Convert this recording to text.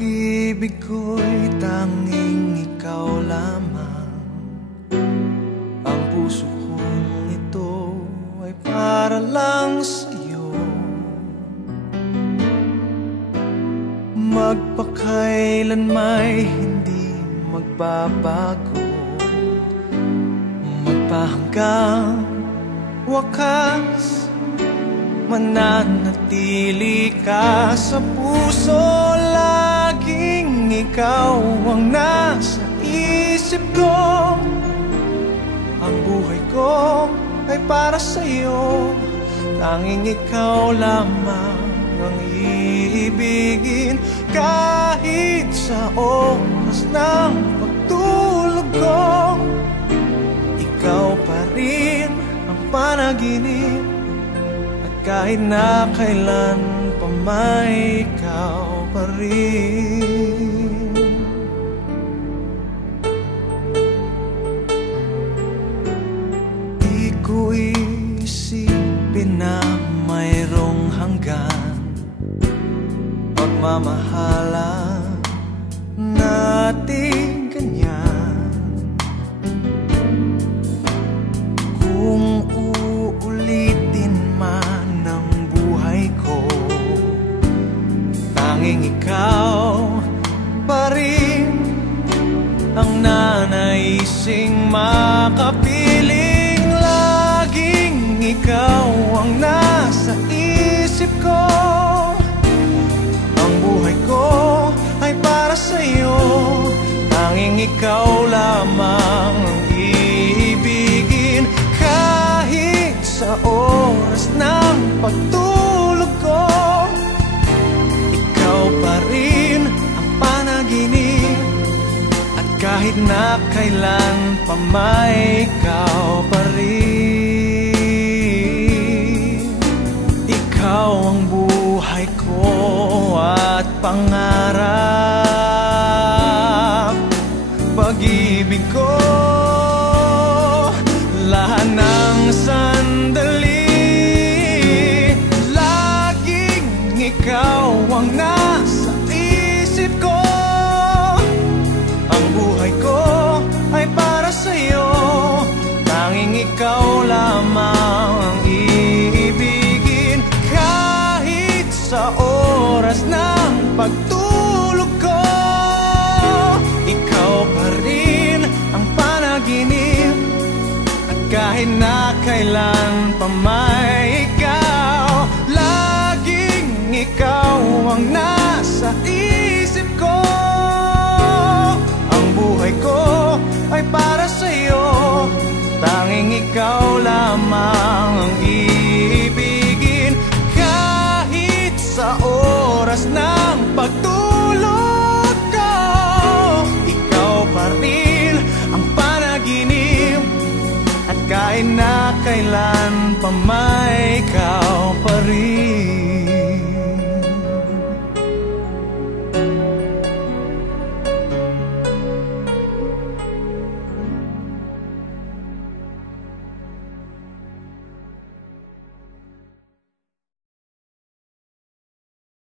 pag-ibig ko'y tanging ikaw lamang. Ang puso kong ito ay para lang sa'yo. Magpakailan may hindi magbabago, magpahanggang wakas, mananatili ka sa puso. Laging ikaw ang nasa isip ko. Ang buhay ko ay para sa'yo. Tanging ikaw lamang ang iibigin. Kahit sa oras ng pagtulog ko, ikaw pa rin ang panaginip. At kahit na kailan pa may ikaw pa rin. Di ko isipin na mayroong hanggan pagmamahalan natin ganyan. Kung uulitin man ang buhay ko, tanging ikaw pa rin ang nanaising makapiling. Laging ikaw ang nasa isip ko. Ang buhay ko ay para sa'yo. Tanging ikaw lamang ang iibigin. Kahit sa oras ng pagtulog ko, ikaw pa rin ang panaginip. At kahit na kailan pa may ikaw pa rin. Ikaw ang buhay ko at pangarap, pag-ibig ko, lahat ng sandali. Laging ikaw ang nasa isip ko. Ang buhay ko ay para sa'yo. Tanging ikaw lamang ang iibigin. Kahit sa oras ng pagtulog ko, ikaw pa rin ang panaginip. At kahit na kailan pa may ikaw, laging ikaw ang nasa isip ko. Ang buhay ko ay para sa'yo. Tanging ikaw lamang ang iibigin. Kahit sa oras na